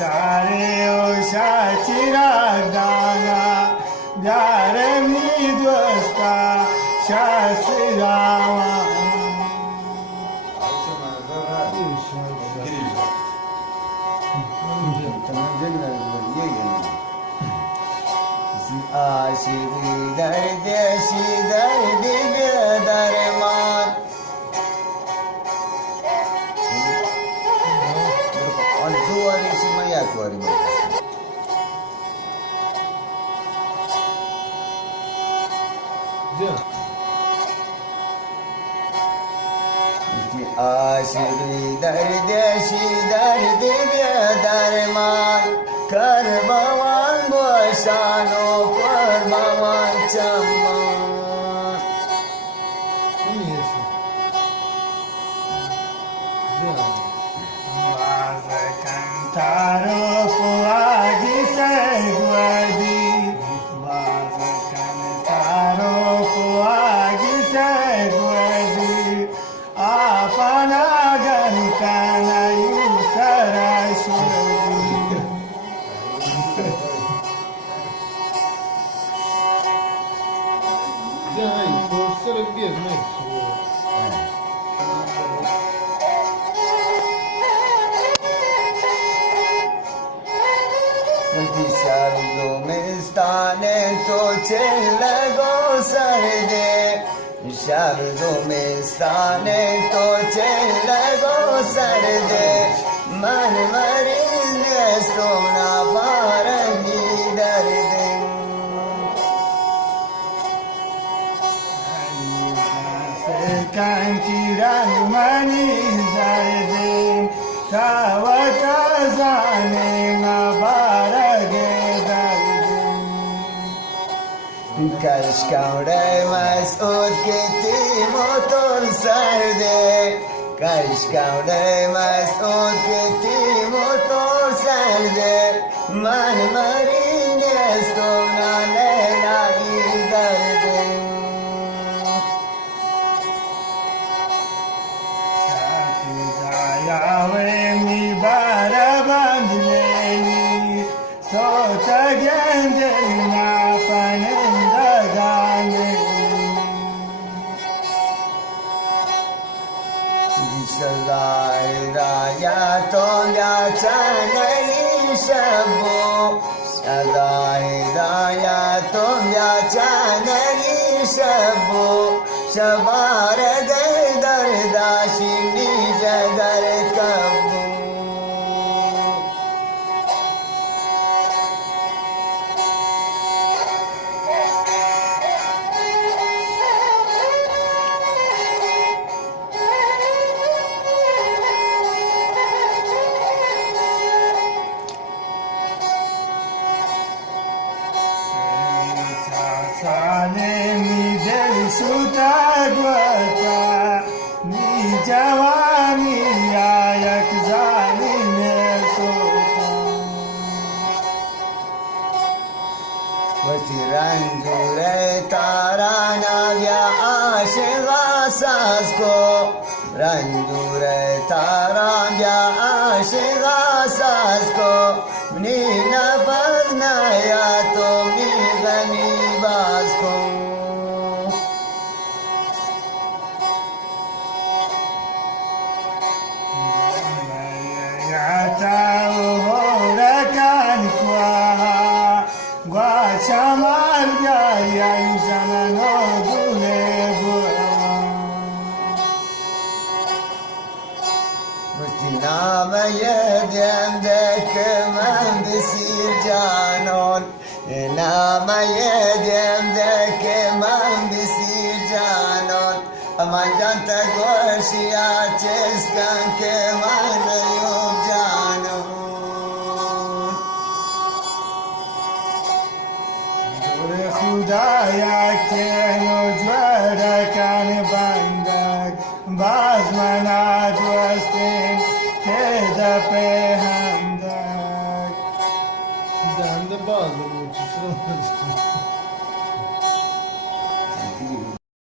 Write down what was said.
सारे ओशाची रागदाना द्यारे मी ध्वस्ता शास्त्री रामा आशिकी दर्देशी दर्दिग दरमान Duari si Maya Duari mo. आशिकी दर्देशी दर्दिग दरमान Karbawan boşano karbawan çaman माझं कंठारो पुआगी सैगवदी माझं कंठारो पुआगी सैगवदी आपण गणिताना Saraswati Dışarıda mestane toçelle gosarde Dışarıda mestane toçelle gosarde Man marin estona parangi dardin Kantiran mani zardin Tavata zane na barage dardin Kaşkavre mesut gitti motor serde Kaşkavre mesut gitti motor serde Man marin estona leylai dardin Yawe mi bara bandleni Sota gendelina panenda gandeni Sadaya tonya chaneli shabu Sadaya tonya chaneli shabu Shabara darda shini jagar kabu Sane mi del sutagwata Ni jawani ayak zani ne sultan Ranjure tarana vya aşığa sasko Ranjure taran vya aşığa sasko Nina fazna ya to mi gani basko Yata uhurakan kwa Guachamal gaya izanano dule Mutinama yedemde kemen bisir canon Nama yedemde kemen bisir canon Aman canta goşiya çeskan keman yok canon Khudaya keno jwara kan bandak Baz manat wastin keda pe handak Dende bağlı bu